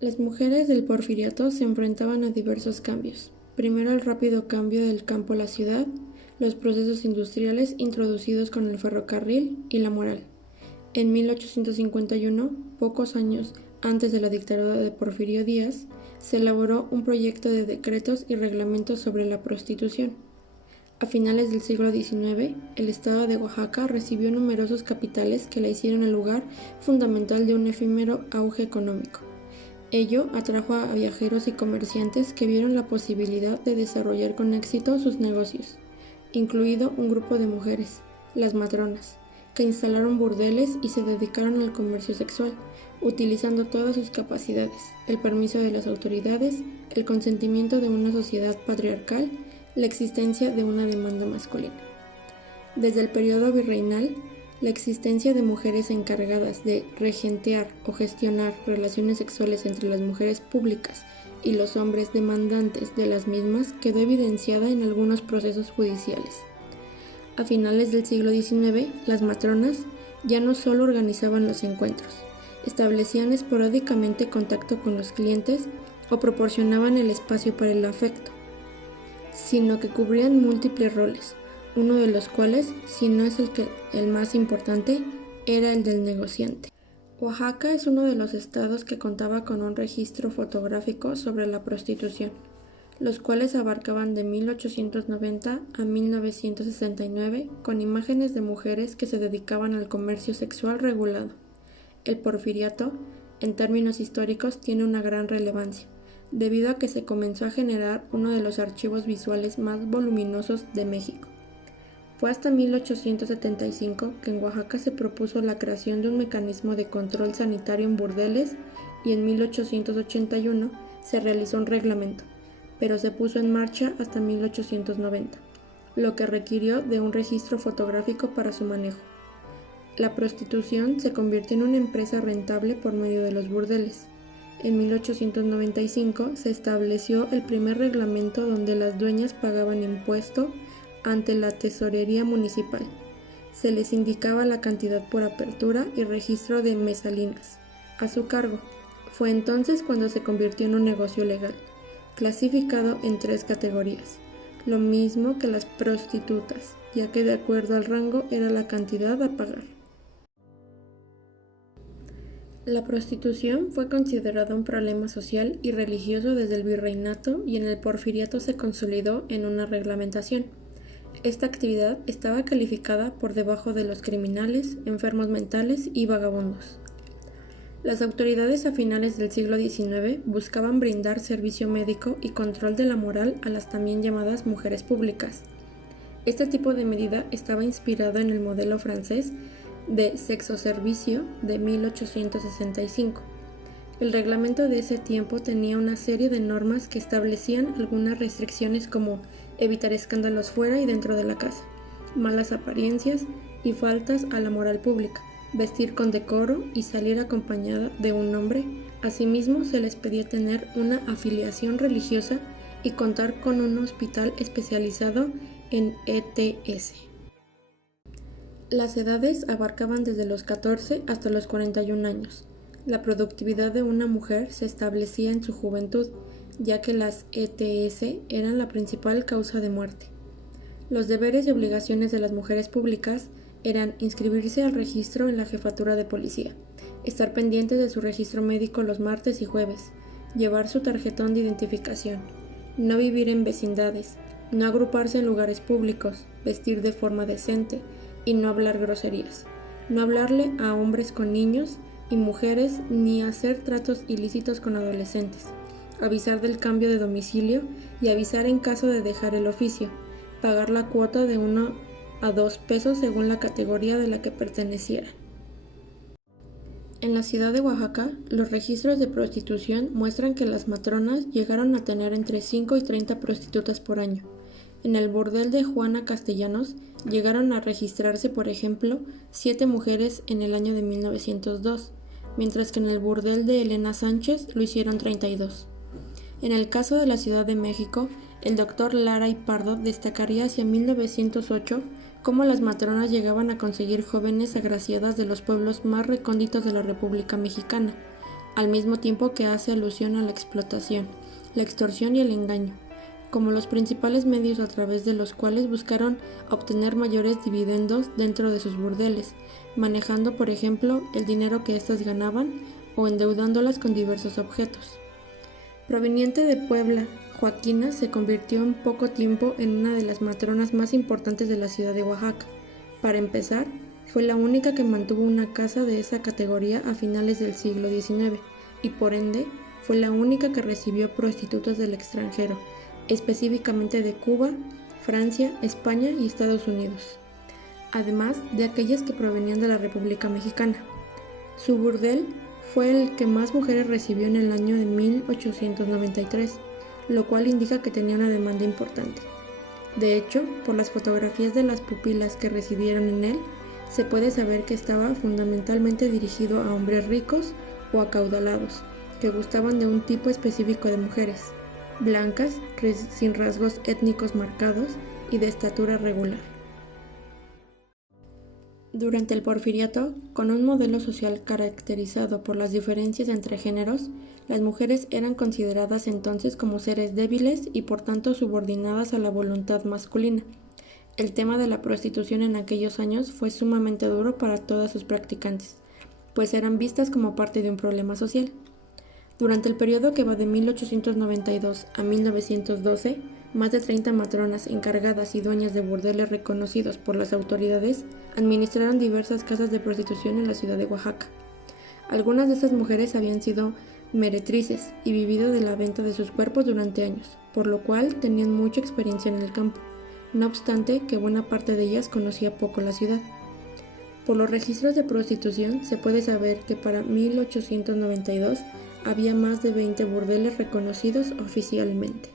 Las mujeres del Porfiriato se enfrentaban a diversos cambios. Primero el rápido cambio del campo a la ciudad, los procesos industriales introducidos con el ferrocarril y la moral. En 1851, pocos años antes de la dictadura de Porfirio Díaz, se elaboró un proyecto de decretos y reglamentos sobre la prostitución. A finales del siglo XIX, el estado de Oaxaca recibió numerosos capitales que le hicieron el lugar fundamental de un efímero auge económico. Ello atrajo a viajeros y comerciantes que vieron la posibilidad de desarrollar con éxito sus negocios, incluido un grupo de mujeres, las matronas, que instalaron burdeles y se dedicaron al comercio sexual, utilizando todas sus capacidades, el permiso de las autoridades, el consentimiento de una sociedad patriarcal, la existencia de una demanda masculina. Desde el periodo virreinal, la existencia de mujeres encargadas de regentear o gestionar relaciones sexuales entre las mujeres públicas y los hombres demandantes de las mismas quedó evidenciada en algunos procesos judiciales. A finales del siglo XIX, las matronas ya no solo organizaban los encuentros, establecían esporádicamente contacto con los clientes o proporcionaban el espacio para el afecto, sino que cubrían múltiples roles, uno de los cuales, si no es el más importante, era el del negociante. Oaxaca es uno de los estados que contaba con un registro fotográfico sobre la prostitución, los cuales abarcaban de 1890 a 1969 con imágenes de mujeres que se dedicaban al comercio sexual regulado. El porfiriato, en términos históricos, tiene una gran relevancia, debido a que se comenzó a generar uno de los archivos visuales más voluminosos de México. Fue hasta 1875 que en Oaxaca se propuso la creación de un mecanismo de control sanitario en burdeles y en 1881 se realizó un reglamento, pero se puso en marcha hasta 1890, lo que requirió de un registro fotográfico para su manejo. La prostitución se convirtió en una empresa rentable por medio de los burdeles. En 1895 se estableció el primer reglamento donde las dueñas pagaban impuesto ante la tesorería municipal. Se les indicaba la cantidad por apertura y registro de mesalinas a su cargo. Fue entonces cuando se convirtió en un negocio legal, clasificado en 3 categorías, lo mismo que las prostitutas, ya que de acuerdo al rango era la cantidad a pagar. La prostitución fue considerada un problema social y religioso desde el virreinato y en el porfiriato se consolidó en una reglamentación. Esta actividad estaba calificada por debajo de los criminales, enfermos mentales y vagabundos. Las autoridades a finales del siglo XIX buscaban brindar servicio médico y control de la moral a las también llamadas mujeres públicas. Este tipo de medida estaba inspirado en el modelo francés de sexoservicio de 1865. El reglamento de ese tiempo tenía una serie de normas que establecían algunas restricciones como evitar escándalos fuera y dentro de la casa, malas apariencias y faltas a la moral pública, vestir con decoro y salir acompañada de un hombre. Asimismo, se les pedía tener una afiliación religiosa y contar con un hospital especializado en ETS. Las edades abarcaban desde los 14 hasta los 41 años. La productividad de una mujer se establecía en su juventud, ya que las ETS eran la principal causa de muerte. Los deberes y obligaciones de las mujeres públicas eran inscribirse al registro en la jefatura de policía, estar pendientes de su registro médico los martes y jueves, llevar su tarjetón de identificación, no vivir en vecindades, no agruparse en lugares públicos, vestir de forma decente y no hablar groserías, no hablarle a hombres con niños y mujeres ni hacer tratos ilícitos con adolescentes, avisar del cambio de domicilio y avisar en caso de dejar el oficio, pagar la cuota de 1 a 2 pesos según la categoría de la que perteneciera. En la ciudad de Oaxaca, los registros de prostitución muestran que las matronas llegaron a tener entre 5 y 30 prostitutas por año. En el burdel de Juana Castellanos llegaron a registrarse, por ejemplo, 7 mujeres en el año de 1902, mientras que en el burdel de Elena Sánchez lo hicieron 32. En el caso de la Ciudad de México, el doctor Lara y Pardo destacaría hacia 1908 cómo las matronas llegaban a conseguir jóvenes agraciadas de los pueblos más recónditos de la República Mexicana, al mismo tiempo que hace alusión a la explotación, la extorsión y el engaño, como los principales medios a través de los cuales buscaron obtener mayores dividendos dentro de sus burdeles, manejando, por ejemplo, el dinero que éstas ganaban o endeudándolas con diversos objetos. Proveniente de Puebla, Joaquina se convirtió en poco tiempo en una de las matronas más importantes de la ciudad de Oaxaca. Para empezar, fue la única que mantuvo una casa de esa categoría a finales del siglo XIX y por ende fue la única que recibió prostitutas del extranjero, específicamente de Cuba, Francia, España y Estados Unidos, además de aquellas que provenían de la República Mexicana. Su burdel fue el que más mujeres recibió en el año de 1893, lo cual indica que tenía una demanda importante. De hecho, por las fotografías de las pupilas que recibieron en él, se puede saber que estaba fundamentalmente dirigido a hombres ricos o acaudalados, que gustaban de un tipo específico de mujeres, blancas, sin rasgos étnicos marcados y de estatura regular. Durante el Porfiriato, con un modelo social caracterizado por las diferencias entre géneros, las mujeres eran consideradas entonces como seres débiles y por tanto subordinadas a la voluntad masculina. El tema de la prostitución en aquellos años fue sumamente duro para todas sus practicantes, pues eran vistas como parte de un problema social. Durante el periodo que va de 1892 a 1912, más de 30 matronas encargadas y dueñas de burdeles reconocidos por las autoridades administraron diversas casas de prostitución en la ciudad de Oaxaca. Algunas de estas mujeres habían sido meretrices y vivido de la venta de sus cuerpos durante años, por lo cual tenían mucha experiencia en el campo, no obstante que buena parte de ellas conocía poco la ciudad. Por los registros de prostitución se puede saber que para 1892 había más de 20 burdeles reconocidos oficialmente.